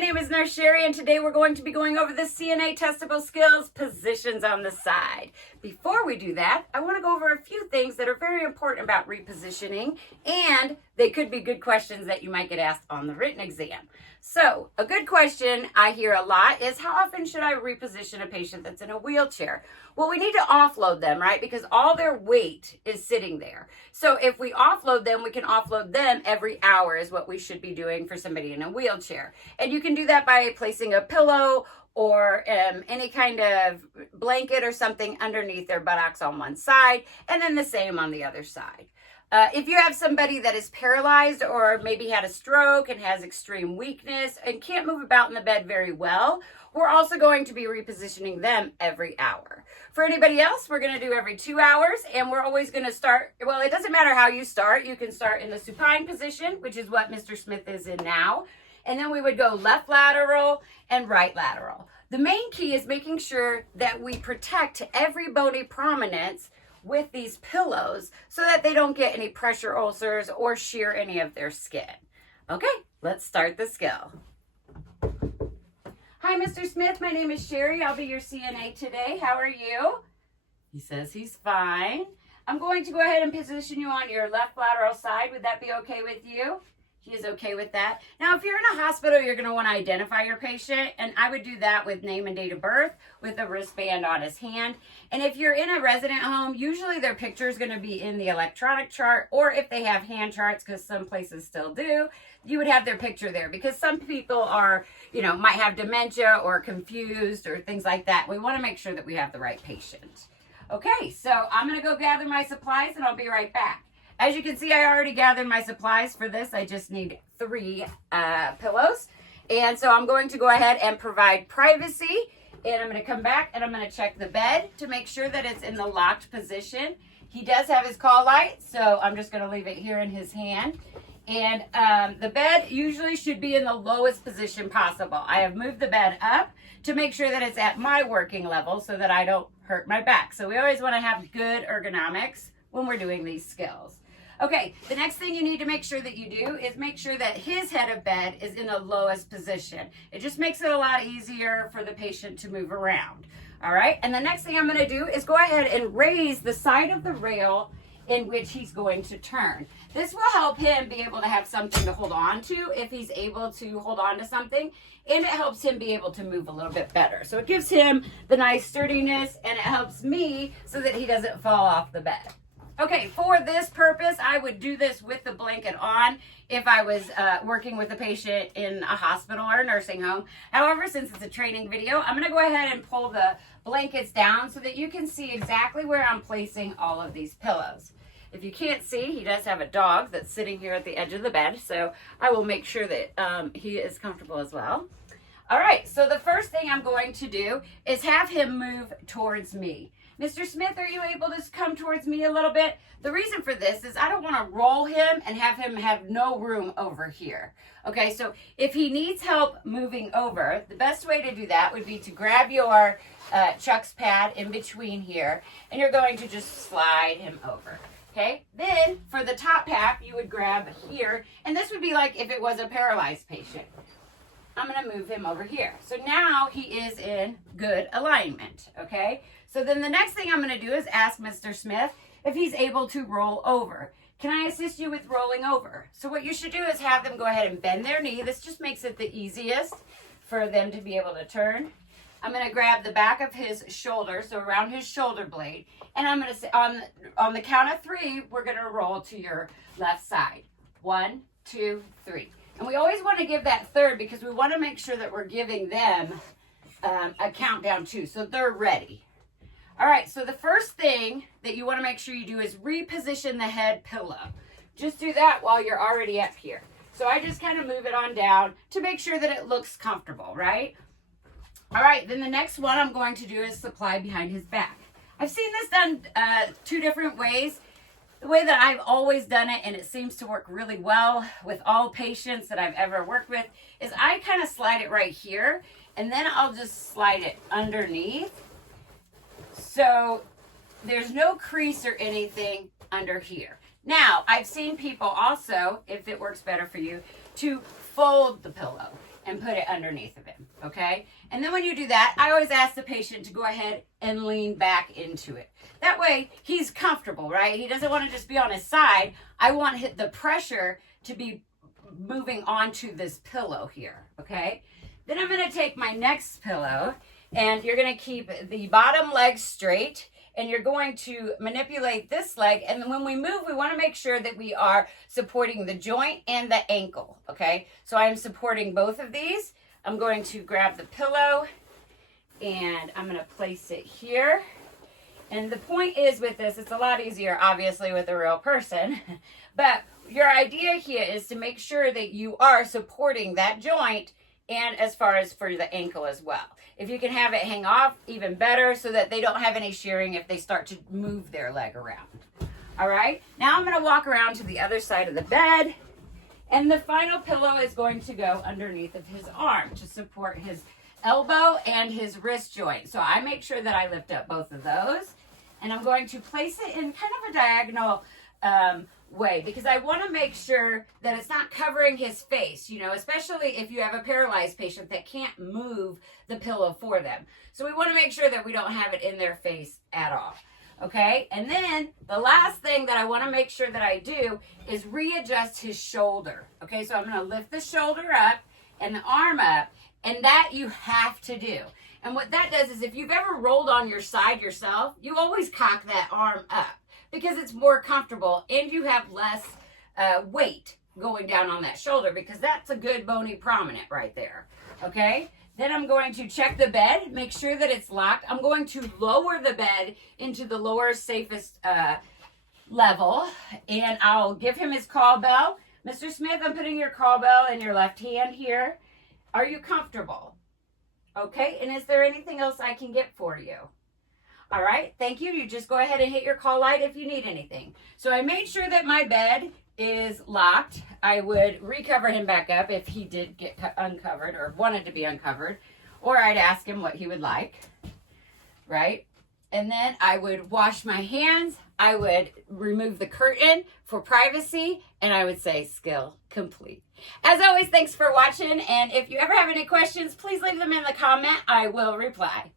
name is Nurse Sherry, and today we're going to be going over the CNA Testable Skills positions on the side. Before we do that, I want to go over a few things that are very important about repositioning, and they could be good questions that you might get asked on the written exam. So, a good question I hear a lot is, how often should I reposition a patient that's in a wheelchair? Well, we need to offload them, right? Because all their weight is sitting there. So if we offload them, we can offload them every hour is what we should be doing for somebody in a wheelchair. And you can do that by placing a pillow or any kind of blanket or something underneath their buttocks on one side, and then the same on the other side. If you have somebody that is paralyzed or maybe had a stroke and has extreme weakness and can't move about in the bed very well, we're also going to be repositioning them every hour. For anybody else, we're going to do every 2 hours, and we're always going to start, well, it doesn't matter how you start. You can start in the supine position, which is what Mr. Smith is in now, and then we would go left lateral and right lateral. The main key is making sure that we protect every bony prominence with these pillows so that they don't get any pressure ulcers or shear any of their skin. Okay, let's start the skill. Hi, Mr. Smith. My name is Sherry. I'll be your CNA today. How are you? He says he's fine. I'm going to go ahead and position you on your left lateral side. Would that be okay with you? He is okay with that. Now, if you're in a hospital, you're going to want to identify your patient, and I would do that with name and date of birth with a wristband on his hand. And if you're in a resident home, usually their picture is going to be in the electronic chart, or if they have hand charts, because some places still do, you would have their picture there, because some people are, might have dementia or confused or things like that. We want to make sure that we have the right patient. Okay, so I'm going to go gather my supplies, and I'll be right back. As you can see, I already gathered my supplies for this. I just need 3 pillows. And so I'm going to go ahead and provide privacy. And I'm going to come back and I'm going to check the bed to make sure that it's in the locked position. He does have his call light, so I'm just going to leave it here in his hand. And the bed usually should be in the lowest position possible. I have moved the bed up to make sure that it's at my working level so that I don't hurt my back. So we always want to have good ergonomics when we're doing these skills. Okay, the next thing you need to make sure that you do is make sure that his head of bed is in the lowest position. It just makes it a lot easier for the patient to move around. All right, and the next thing I'm going to do is go ahead and raise the side of the rail in which he's going to turn. This will help him be able to have something to hold on to if he's able to hold on to something, and it helps him be able to move a little bit better. So it gives him the nice sturdiness, and it helps me so that he doesn't fall off the bed. Okay, for this purpose, I would do this with the blanket on if I was working with a patient in a hospital or a nursing home. However, since it's a training video, I'm going to go ahead and pull the blankets down so that you can see exactly where I'm placing all of these pillows. If you can't see, he does have a dog that's sitting here at the edge of the bed, so I will make sure that he is comfortable as well. All right, so the first thing I'm going to do is have him move towards me. Mr. Smith, are you able to come towards me a little bit? The reason for this is I don't want to roll him and have him have no room over here. Okay, so if he needs help moving over, the best way to do that would be to grab your Chuck's pad in between here, and you're going to just slide him over. Okay, then for the top half, you would grab here, and this would be like if it was a paralyzed patient. I'm going to move him over here. So now he is in good alignment, okay? So then the next thing I'm going to do is ask Mr. Smith if he's able to roll over. Can I assist you with rolling over? So what you should do is have them go ahead and bend their knee. This just makes it the easiest for them to be able to turn. I'm going to grab the back of his shoulder, so around his shoulder blade, and I'm going to say on the count of 3, we're going to roll to your left side. 1, 2, 3. And we always want to give that third because we want to make sure that we're giving them a countdown too, so they're ready. All right, so the first thing that you want to make sure you do is reposition the head pillow. Just do that while you're already up here. So I just kind of move it on down to make sure that it looks comfortable, right? All right, then the next one I'm going to do is supply behind his back. I've seen this done 2 different ways. The way that I've always done it, and it seems to work really well with all patients that I've ever worked with, is I kind of slide it right here, and then I'll just slide it underneath. So there's no crease or anything under here. Now, I've seen people also, if it works better for you, to fold the pillow. and put it underneath of him, okay? And then when you do that, I always ask the patient to go ahead and lean back into it. That way, he's comfortable, right? He doesn't want to just be on his side. I want the pressure to be moving onto this pillow here, okay? Then I'm going to take my next pillow, and you're going to keep the bottom leg straight, and you're going to manipulate this leg. And when we move, we want to make sure that we are supporting the joint and the ankle, okay? So I'm supporting both of these. I'm going to grab the pillow, and I'm going to place it here. And the point is with this, it's a lot easier, obviously, with a real person. But your idea here is to make sure that you are supporting that joint, and as far as for the ankle as well. If you can have it hang off, even better, so that they don't have any shearing if they start to move their leg around. All right, now I'm gonna walk around to the other side of the bed, and the final pillow is going to go underneath of his arm to support his elbow and his wrist joint. So I make sure that I lift up both of those, and I'm going to place it in kind of a diagonal way, because I want to make sure that it's not covering his face, you know, especially if you have a paralyzed patient that can't move the pillow for them. So we want to make sure that we don't have it in their face at all. Okay, and then the last thing that I want to make sure that I do is readjust his shoulder. Okay, so I'm going to lift the shoulder up and the arm up, and that you have to do. And what that does is, if you've ever rolled on your side yourself, you always cock that arm up, because it's more comfortable and you have less weight going down on that shoulder, because that's a good bony prominent right there, okay? Then I'm going to check the bed, make sure that it's locked. I'm going to lower the bed into the lower, safest level, and I'll give him his call bell. Mr. Smith, I'm putting your call bell in your left hand here. Are you comfortable? Okay, and is there anything else I can get for you? All right, thank you. You just go ahead and hit your call light if you need anything. So I made sure that my bed is locked. I would recover him back up if he did get uncovered or wanted to be uncovered, or I'd ask him what he would like, right? And then I would wash my hands. I would remove the curtain for privacy, and I would say skill complete. As always, thanks for watching, and if you ever have any questions, please leave them in the comment. I will reply.